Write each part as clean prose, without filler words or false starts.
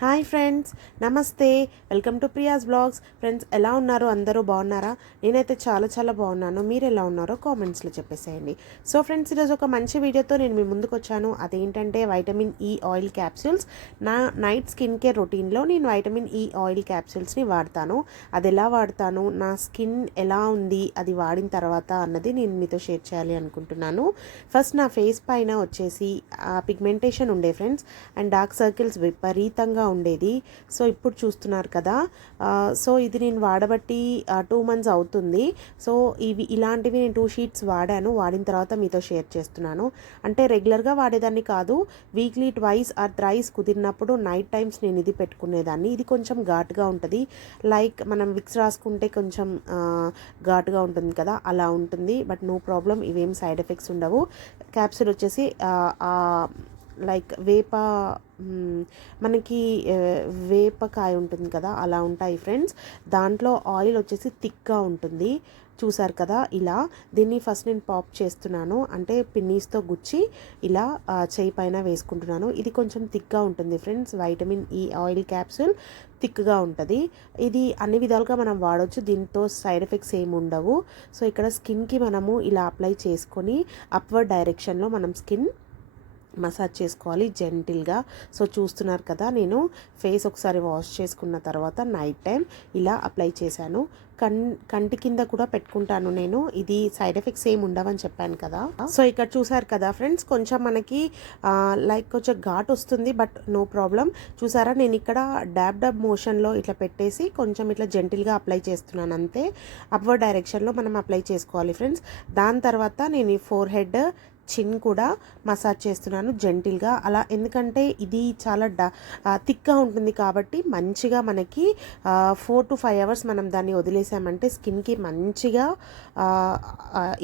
Hi friends, నమస్తే. Welcome to Priya's blogs. Friends, ఎలా ఉన్నారు? అందరూ బాగున్నారా? నేనైతే చాలా బాగున్నాను. మీరు ఎలా ఉన్నారో కామెంట్స్లో చెప్పేసేయండి. సో ఫ్రెండ్స్, ఈరోజు ఒక మంచి వీడియోతో నేను మీ ముందుకు వచ్చాను. అదేంటంటే వైటమిన్ ఈ ఆయిల్ క్యాప్సూల్స్. నా నైట్ స్కిన్ కేర్ రొటీన్లో నేను వైటమిన్ ఈ ఆయిల్ క్యాప్సూల్స్ని వాడతాను. అది ఎలా వాడతాను, నా స్కిన్ ఎలా ఉంది అది వాడిన తర్వాత అన్నది నేను మీతో షేర్ చేయాలి అనుకుంటున్నాను. ఫస్ట్ నా ఫేస్ పైన వచ్చేసి పిగ్మెంటేషన్ ఉండే ఫ్రెండ్స్, అండ్ డార్క్ సర్కిల్స్ విపరీతంగా ఉండేది. సో ఇప్పుడు చూస్తున్నారు కదా. సో ఇది నేను వాడబట్టి 2 months అవుతుంది. సో ఇలాంటివి నేను 2 sheets వాడాను. వాడిన తర్వాత మీతో షేర్ చేస్తున్నాను. అంటే రెగ్యులర్గా వాడేదాన్ని కాదు, వీక్లీ ట్వైస్ ఆర్ థ్రైస్ కుదిరినప్పుడు నైట్ టైమ్స్ నేను ఇది పెట్టుకునేదాన్ని. ఇది కొంచెం ఘాటుగా ఉంటుంది, లైక్ మనం విక్స్ రాసుకుంటే కొంచెం ఘాటుగా ఉంటుంది కదా, అలా ఉంటుంది. బట్ నో ప్రాబ్లం, ఇవేం సైడ్ ఎఫెక్ట్స్ ఉండవు. క్యాప్సూల్ వచ్చేసి లైక్ మనకి వేపకాయ ఉంటుంది కదా, అలా ఉంటాయి ఫ్రెండ్స్. దాంట్లో ఆయిల్ వచ్చేసి థిక్గా ఉంటుంది. చూసారు కదా, ఇలా దీన్ని ఫస్ట్ నేను పాప్ చేస్తున్నాను, అంటే పిన్నీస్తో గుచ్చి ఇలా చేయి పైన వేసుకుంటున్నాను. ఇది కొంచెం థిక్గా ఉంటుంది friends. Vitamin E oil capsule థిక్గా ఉంటుంది. ఇది అన్ని విధాలుగా మనం వాడవచ్చు, దీంతో సైడ్ ఎఫెక్ట్స్ ఏమి ఉండవు. సో ఇక్కడ స్కిన్కి మనము ఇలా అప్లై చేసుకొని అప్వర్డ్ డైరెక్షన్లో మనం స్కిన్ మసాజ్ చేసుకోవాలి జెంటిల్గా. సో చూస్తున్నారు కదా, నేను ఫేస్ ఒకసారి వాష్ చేసుకున్న తర్వాత నైట్ టైం ఇలా అప్లై చేశాను. కంటి కింద కూడా పెట్టుకుంటాను నేను. ఇది సైడ్ ఎఫెక్ట్స్ ఏమి ఉండవని చెప్పాను కదా. సో ఇక్కడ చూసారు కదా ఫ్రెండ్స్, కొంచెం మనకి లైక్ కొంచెం ఘాట్ వస్తుంది, బట్ నో ప్రాబ్లం. చూసారా, నేను ఇక్కడ డాబ్ మోషన్లో ఇట్లా పెట్టేసి కొంచెం ఇట్లా జెంటిల్గా అప్లై చేస్తున్నాను అంతే. అప్వర్డ్ డైరెక్షన్లో మనం అప్లై చేసుకోవాలి ఫ్రెండ్స్. దాని తర్వాత నేను ఈ ఫోర్ హెడ్, చిన్ కూడా మసాజ్ చేస్తున్నాను జెంటిల్గా అలా. ఎందుకంటే ఇది చాలా థిక్గా ఉంటుంది కాబట్టి మంచిగా మనకి 4 to 5 hours మనం దాన్ని వదిలేసామంటే స్కిన్కి మంచిగా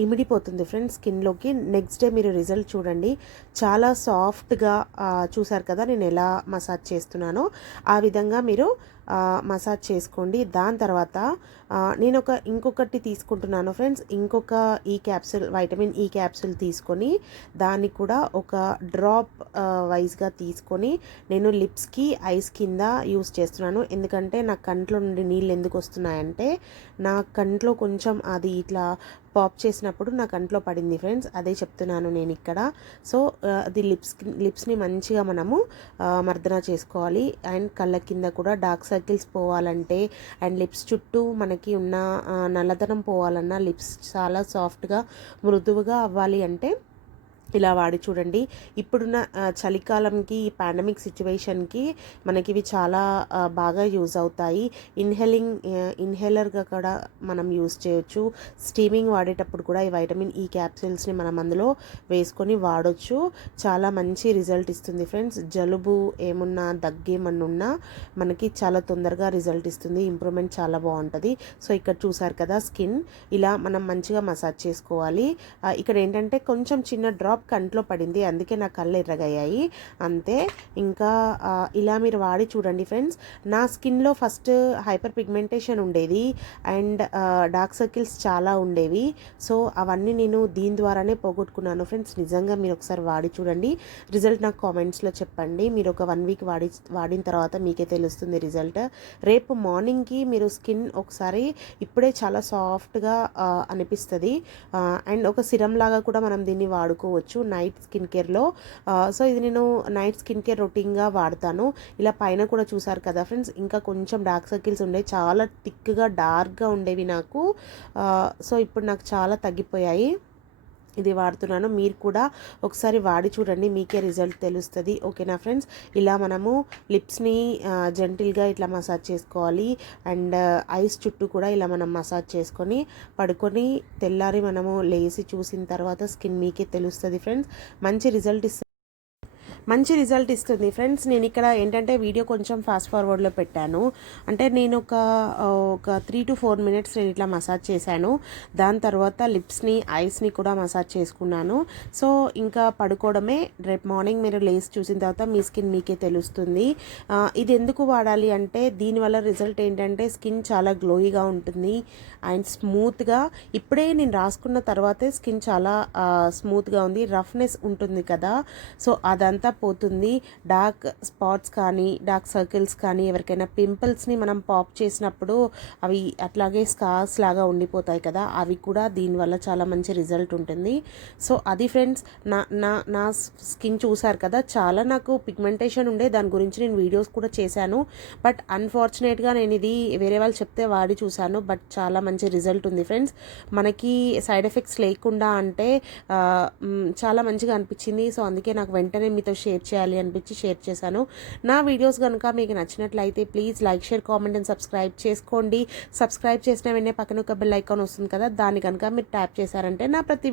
ఇమిడిపోతుంది ఫ్రెండ్స్ స్కిన్లోకి. నెక్స్ట్ డే మీరు రిజల్ట్ చూడండి, చాలా సాఫ్ట్గా. చూసారు కదా నేను ఎలా మసాజ్ చేస్తున్నానో, ఆ విధంగా మీరు మసాజ్ చేసుకోండి. దాని తర్వాత నేను ఇంకొకటి తీసుకుంటున్నాను ఫ్రెండ్స్. ఇంకొక ఈ క్యాప్సూల్, వైటమిన్ ఈ క్యాప్సూల్ తీసుకొని దాన్ని కూడా ఒక డ్రాప్ వైజ్గా తీసుకొని నేను లిప్స్కి, ఐస్ కింద యూస్ చేస్తున్నాను. ఎందుకంటే నా కంట్లో నుండి నీళ్ళు ఎందుకు వస్తున్నాయంటే, నా కంట్లో కొంచెం అది ఇట్లా పాప్ చేసినప్పుడు నా కంట్లో పడింది ఫ్రెండ్స్, అదే చెప్తున్నాను నేను ఇక్కడ. సో అది లిప్స్ని మంచిగా మనము మర్దన చేసుకోవాలి. అండ్ కళ్ళ కింద కూడా డార్క్ సర్కిల్స్ పోవాలంటే, అండ్ లిప్స్ చుట్టూ మనకి ఉన్న నల్లదనం పోవాలన్నా, లిప్స్ చాలా సాఫ్ట్గా మృదువుగా అవ్వాలి అంటే ఇలా వాడి చూడండి. ఇప్పుడున్న చలికాలంకి, పాండమిక్ సిచ్యువేషన్కి మనకి ఇవి చాలా బాగా యూజ్ అవుతాయి. ఇన్హేలర్గా కూడా మనం యూజ్ చేయొచ్చు. స్టీమింగ్ వాడేటప్పుడు కూడా ఈ వైటమిన్ ఈ క్యాప్సూల్స్ని మనం అందులో వేసుకొని వాడొచ్చు. చాలా మంచి రిజల్ట్ ఇస్తుంది ఫ్రెండ్స్. జలుబు ఏమున్నా, దగ్గేమన్నా ఉన్నా మనకి చాలా తొందరగా రిజల్ట్ ఇస్తుంది. ఇంప్రూవ్మెంట్ చాలా బాగుంటుంది. సో ఇక్కడ చూసారు కదా, స్కిన్ ఇలా మనం మంచిగా మసాజ్ చేసుకోవాలి. ఇక్కడ ఏంటంటే కొంచెం చిన్న డ్రాప్ కంట్లో పడింది, అందుకే నా కళ్ళు ఎర్రగయ్యాయి అంతే. ఇంకా ఇలా మీరు వాడి చూడండి ఫ్రెండ్స్. నా స్కిన్లో ఫస్ట్ హైపర్ పిగ్మెంటేషన్ ఉండేది, అండ్ డార్క్ సర్కిల్స్ చాలా ఉండేవి. సో అవన్నీ నేను దీని ద్వారానే పోగొట్టుకున్నాను ఫ్రెండ్స్. నిజంగా మీరు ఒకసారి వాడి చూడండి, రిజల్ట్ నాకు కామెంట్స్లో చెప్పండి. మీరు ఒక 1 week వాడిన తర్వాత మీకే తెలుస్తుంది రిజల్ట్. రేపు మార్నింగ్కి మీరు స్కిన్ ఒకసారి, ఇప్పుడే చాలా సాఫ్ట్గా అనిపిస్తుంది. అండ్ ఒక సిరం లాగా కూడా మనం దీన్ని వాడుకోవచ్చు నైట్ స్కిన్ కేర్లో. సో ఇది నేను నైట్ స్కిన్ కేర్ రొటీన్గా వాడతాను. ఇలా పైన కూడా చూసారు కదా ఫ్రెండ్స్, ఇంకా కొంచెం డార్క్ సర్కిల్స్ ఉండేవి, చాలా థిక్గా డార్క్గా ఉండేవి నాకు. సో ఇప్పుడు నాకు చాలా తగ్గిపోయాయి. ఇది వాడుతున్నాను, మీరు కూడా ఒకసారి వాడి చూడండి, మీకే రిజల్ట్ తెలుస్తుంది. ఓకేనా ఫ్రెండ్స్. ఇలా మనము లిప్స్ని జెంటిల్గా ఇట్లా మసాజ్ చేసుకోవాలి. అండ్ ఐస్ చుట్టూ కూడా ఇలా మనం మసాజ్ చేసుకొని పడుకొని తెల్లారి మనము లేచి చూసిన తర్వాత స్కిన్ మీకే తెలుస్తుంది ఫ్రెండ్స్. మంచి రిజల్ట్ ఇస్తుంది ఫ్రెండ్స్. నేను ఇక్కడ ఏంటంటే వీడియో కొంచెం ఫాస్ట్ ఫార్వర్డ్లో పెట్టాను. అంటే నేను ఒక 3 to 4 minutes నేను ఇట్లా మసాజ్ చేశాను. దాని తర్వాత లిప్స్ని, ఐస్ని కూడా మసాజ్ చేసుకున్నాను. సో ఇంకా పడుకోవడమే. రేపు మార్నింగ్ మీరు లేసి చూసిన తర్వాత మీ స్కిన్ మీకే తెలుస్తుంది. ఇది ఎందుకు వాడాలి అంటే, దీనివల్ల రిజల్ట్ ఏంటంటే స్కిన్ చాలా గ్లోయిగా ఉంటుంది అండ్ స్మూత్గా. ఇప్పుడే నేను రాసుకున్న తర్వాతే స్కిన్ చాలా స్మూత్గా ఉంది. రఫ్నెస్ ఉంటుంది కదా, సో అదంతా పోతుంది. డార్క్ స్పాట్స్ కానీ డార్క్ సర్కిల్స్ కానీ ఎవరికైనా పింపుల్స్ని మనం పాప్ చేసినప్పుడు అవి అట్లాగే స్కార్స్ లాగా ఉండిపోతాయి కదా, అవి కూడా దీనివల్ల చాలా మంచి రిజల్ట్ ఉంటుంది. సో అది ఫ్రెండ్స్, నా స్కిన్ చూసారు కదా, చాలా నాకు పిగ్మెంటేషన్ ఉండే, దాని గురించి నేను వీడియోస్ కూడా చేశాను. బట్ అన్ఫార్చునేట్గా నేను ఇది వేరే వాళ్ళు చెప్తే వాడి చూశాను. బట్ చాలా మంచి రిజల్ట్ ఉంది ఫ్రెండ్స్. మనకి సైడ్ ఎఫెక్ట్స్ లేకుండా అంటే చాలా మంచిగా అనిపించింది. సో అందుకే నాకు వెంటనే మీతో షేర్ చేయాలి అనిపించి షేర్ చేశాను. నా వీడియోస్ కనుక మీకు నచ్చినట్లయితే please like, share, comment and subscribe చేసుకోండి. సబ్స్క్రైబ్ చేసిన వెంటనే పక్కన ఒక బెల్ ఐకాన్ వస్తుంది కదా, దాన్ని కనుక మీరు ట్యాప్ చేశారంటే నా ప్రతి